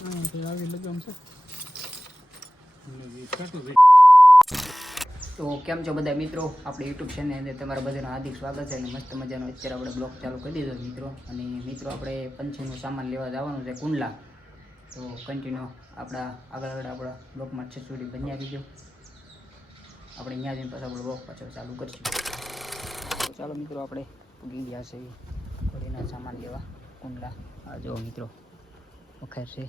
તો કેમ છો બધા મિત્રો, આપણે યુટ્યુબ ચેનલની અંદર તમારા બધાનું હાર્દિક સ્વાગત છે. અને મસ્ત મજાનો અત્યારે આપણે બ્લોગ ચાલુ કરી દીધો મિત્રો. અને મિત્રો આપણે પંછીનું સામાન લેવા જવાનું છે કુંડલા. તો કન્ટિન્યુ આપણા બ્લોગમાં છસુડી બન્યા દીધો. આપણે અહીંયા જઈને પાછા આપણે બ્લોગ પાછળ ચાલુ કરીશું. તો ચાલો મિત્રો, આપણે પૂગી ગયા છે ઘોડીના સામાન લેવા કુંડલા. આ જો મિત્રો વખાર છે.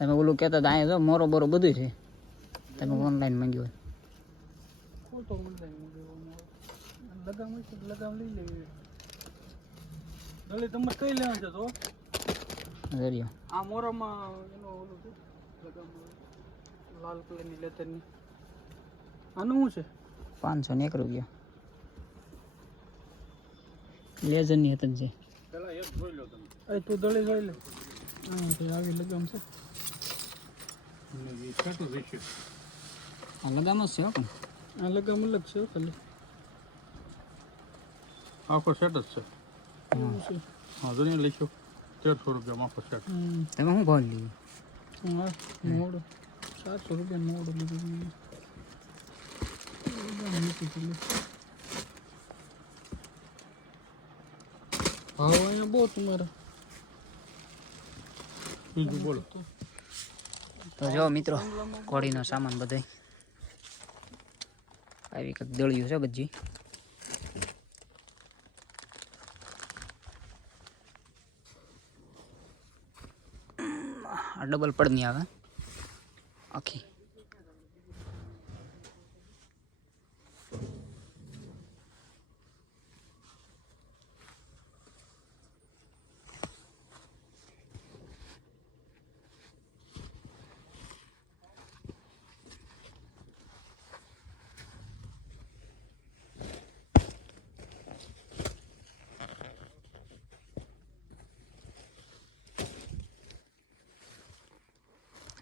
તમે ઓલું કહેતા હતા અહીંયા જો મોરો બોરો બધું છે, તમે ઓનલાઈન માંગ્યું લગામ લઈ લેવી. તમારે કઈ લેવાનું છે તો આ મોરામાં એનો ઓલું છે લગામ લાલ કલરની લેતરની. આનું શું છે? 501 રૂપિયા લેઝરની હતી છે. પેલા એક જોઈ લો તમે. એ તું દળી જોઈ લે. હા તો આવી લગામ છે. આ લગામ જ છે પણ આ લગામ અલગ છે ખાલી. આખો સેટ જ છે. હા જો લઈશું 1300 રૂપિયા આખો સેટ. તમે શું ભાવ લીધું? હા મોડું 700 રૂપિયા મોડું લીધું. ભાવ અહીંયા બહુ તમારે. બીજું બોલો. તો જો મિત્રો, ઘોડીનો સામાન બધો આવી કંઈક દળિયું છે બધી. આ ડબલ પડની આવે આખી.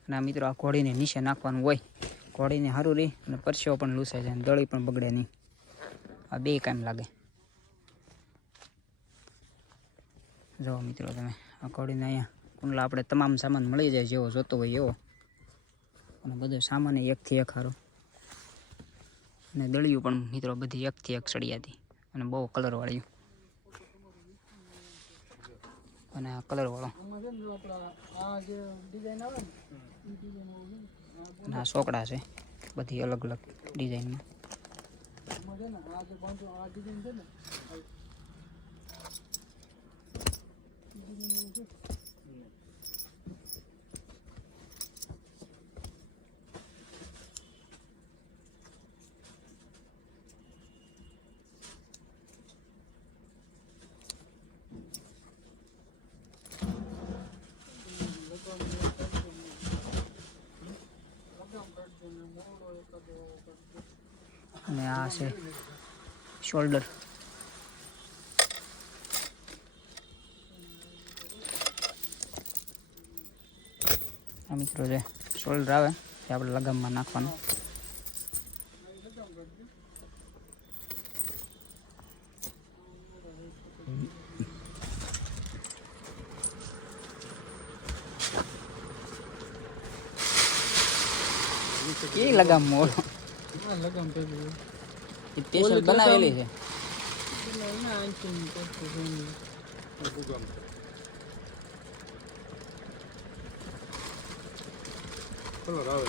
અને મિત્રો આ ઘોડીને નીચે નાખવાનું હોય, ઘોડીને સારું રહે અને પરસેવો પણ લૂસાય જાય અને દળી પણ બગડે નહીં. આ બે કામ લાગે. જો મિત્રો તમે આ ઘોડીને અહીંયા કુંડલા આપણે તમામ સામાન મળી જાય જેવો જોતો હોય એવો. અને બધો સામાન એકથી એક સારું. અને દળિયું પણ મિત્રો બધી એકથી એક સળિયાતી અને બહુ કલરવાળ્યું. અને આ કલરવાળો અને આ સોકડા છે બધી અલગ અલગ ડિઝાઇનમાં. અને આ છે શોલ્ડર. આ મિત્રો છે શોલ્ડર આવે તે આપણે લગામમાં નાખવાનું. કે લગામ મોડો લગામ સ્પેશિયલ બનાવેલી છે. કલર આવે.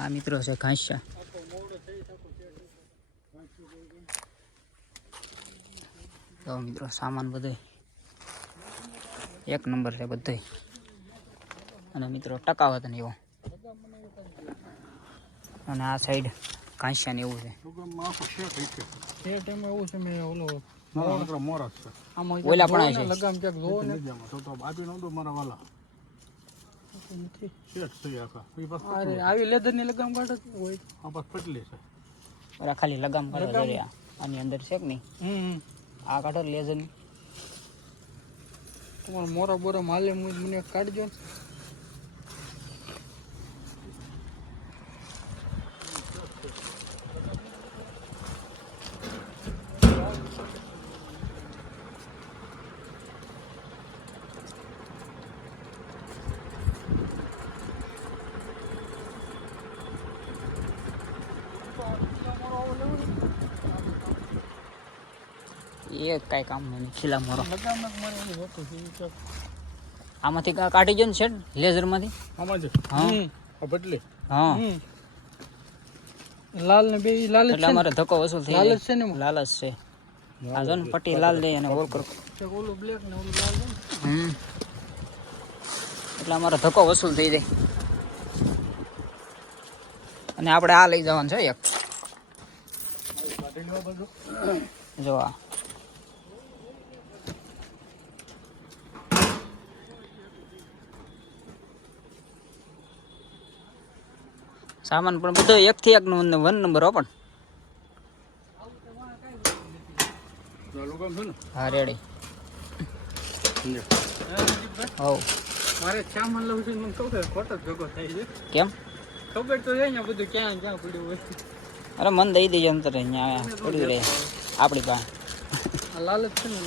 આ મિત્રો છે ઘાસિયા. તો મિત્રો સામાન બધો એક નંબર છે બધો. અને મિત્રો ટકાવત ને એવો. અને આ સાઈડ ઘાસિયા ને એવું છે. લગામમાં આખો શેટ છે. શેટ એમાં એવું છે મેં ઓલો મોરસ છે. આમાં ઓલા પણ છે લગામ ક્યાંક જોવો ને તો બાપી નો તો મારા વાલા નથી શેટ થઈ આખા અરે આવી લેધર ની લગામ કાઢ હોય આ બસ પટલી છે. ઓલા ખાલી લગામ કાઢો દરિયા આની અંદર છે કે નહીં આ કાઢો લેઝર ની તમારો મોરા બોરા માલે મને કાઢજો. એ કઈ કામ નહીં ખીલા મોરો આમાંથી કાઢી ગયો ને શેડ લેઝર માંથી હા બદલે હા લાલ ને બે લાલ એટલે અમારે ધક્કો વસૂલ થઈ લાલ છે ને લાલચ છે આ જો ને પટ્ટી લાલ દે અને ઓલ કરો ઓલું બ્લેક ને ઓલું લાલ એટલે અમારો ધક્કો વસૂલ થઈ જાય અને આપણે આ લઈ જવાનું છે એક જો આ સામાન પણ બધો 1 થી 1 નો 1 નંબર હો પણ હા રેડી હો મારે સામાન લઉં છું મને કહું ખોટો ભેગો થાય છે કેમ ખબર તો છે ને બધું ક્યાં ક્યાં પડ્યું હોય અરે મન દઈ દેજો અંતર અહીંયા પડ્યું રહે આપણી પાસે આ લાલચ છે ને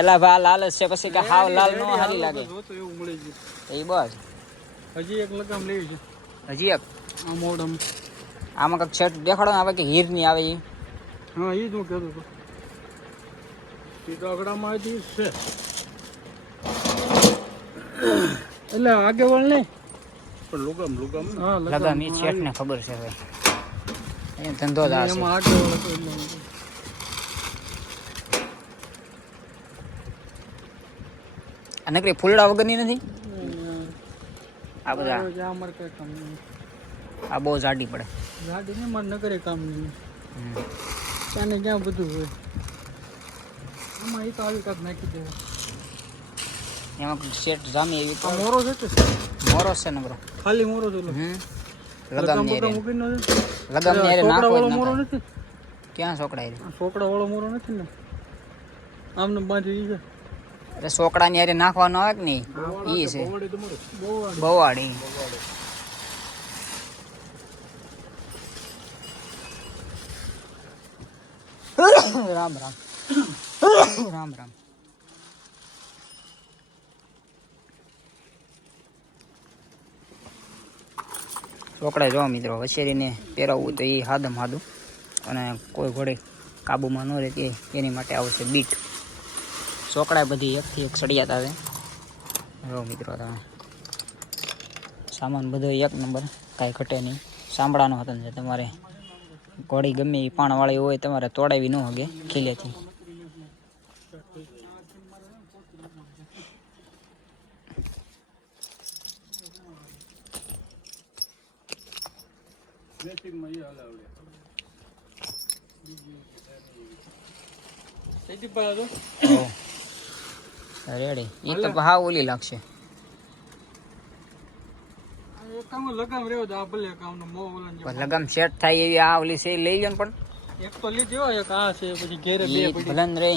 એલા ભા લાલચ છે પછી કે હાવ લાલ નો હારી લાગે તો એવું મળી ગયું એ બસ હજી એક લગામ લેવી છે હજી એક આ મોડમ આમાં કઈક શર્ટ દેખાડો આવે કે હીર ની આવે એ હા એ જ હું કહેતો હતો એ તો આગળમાં છે એટલે આગેવાળ નહીં પણ લગામ હા લગામ એ શેઠ ને ખબર છે ભાઈ એ ધંધો જ આ છે એમાં આગેવાળ હતો એટલે આ નકરી ફૂલડા વગરની નથી આ બધા અમારે કઈ કામ નહીં આ બહુ જાડી પડે જાડી નહીં મારે નગરે કામ નહીં ત્યાં ક્યાં બધું હોય આમાં એ તો આવી કાંક નાખી દેવા એમાં શેટ જામી એવી મોરો છે મોરો છે નગરો ખાલી મોરો છે લગામ ની અરે નાખો મોરો નથી ક્યાં સોકડા સોકડા વાળો મોરો નથી ને આમને બાજુ ઈ છે અરે સોકડા ની અરે નાખવાનો આવે કે નહીં ઈ છે બવાડી રામ રામ રામ રામ ચોકડા જો મિત્રો વછેરીને પહેરાવવું તો એ હાદમ હાદું અને કોઈ ઘોડે કાબુમાં ન રહે કે એની માટે આવશે બીટ ચોકડા બધી 1 થી 1 સળિયાત આવે જો મિત્રો તમે સામાન બધો 1 નંબર કાંઈ ઘટે નહીં સાંભળાનો હતો ને તમારે ઘોડી ગમે એ પાણવાળી હોય તમારે તોડાવી ન હગે ખીલેથી રેડી એ તો હા ઓલી લાગશે લગામ સેટ થાય એવી આ ઓલી છે લઈ લો પણ એક તો લીધી હોય એક આ છે પછી ઘેરે બે પડી ભલન રે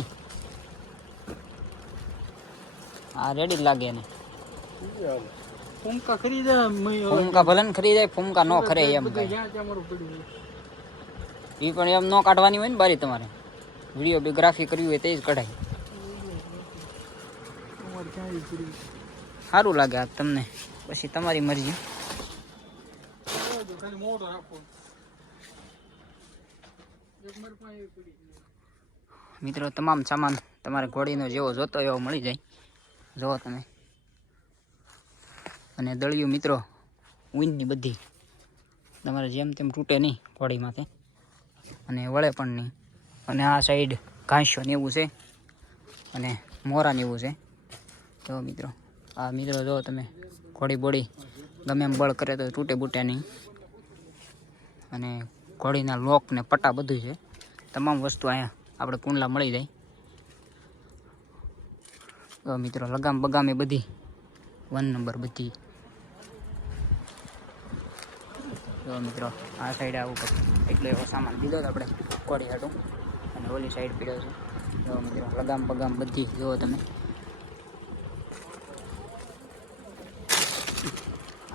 આ રેડી લાગે ને ફૂમકા ખરીદા ફૂમકા ભલન ખરીદાય ફૂમકા નો ખરે એમ ઈ પણ એમ નો કાઢવાની હોય ને બારી તમારે વિડીયોગ્રાફી કરવી હોય તે જ કઢાય સારું લાગે આ તમને પછી તમારી મરજી મિત્રો તમામ સામાન તમારે ઘોડીનો જેવો જોતો એવો મળી જાય જોવો તમે અને દળિયું મિત્રો ઊંચની બધી તમારે જેમ તેમ તૂટે નહીં ઘોડીમાંથી અને વળે પણ નહીં અને આ સાઈડ ઘાસ્યો ને એવું છે અને મોરા ને એવું છે તો મિત્રો આ મિત્રો જો તમે ઘોડી બોડી ગમે એમ બળ કરે તો તૂટે બૂટે નહીં અને ઘોડીના લોક ને પટ્ટા બધું છે. તમામ વસ્તુ અહીંયા આપણે કુંડલા મળી જાય. તો મિત્રો લગામ બગામ એ બધી 1 નંબર બધી. તો મિત્રો આ સાઈડ આવું એટલે એવો સામાન લીધો હતો આપણે ઘોડી હાટું, અને ઓલી સાઈડ પીડ્યો છે. તો મિત્રો લગામ બગામ બધી જુઓ તમે.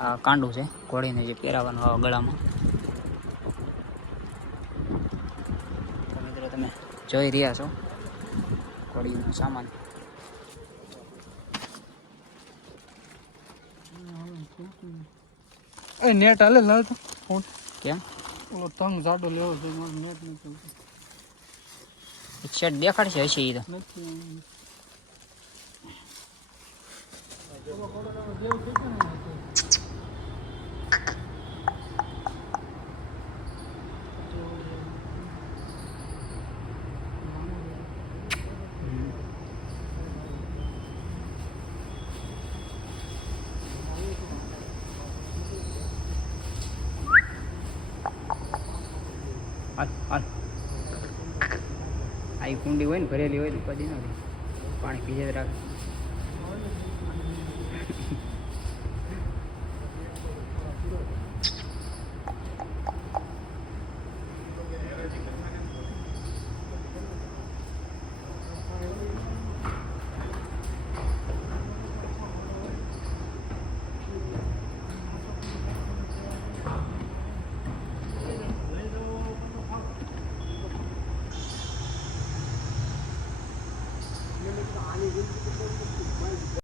આ કાંડું છે ઘોડીને જે પહેરાવાનું આવે ગળામાં. તો મિત્રો તમે જોઈ રહ્યા છો ઘોડીનો સામાન. એ નેટ હાલે લાલ તો ફોન કેમ ઓલો તંગ જાડો લેવો છે, મારો નેટ નથી શેડ દેખાડશે હશે એ તો. નથી. હાલ આ કુંડી હોય ને ભરેલી હોય તો કદી નથી પાણી પીજે જ રાખે.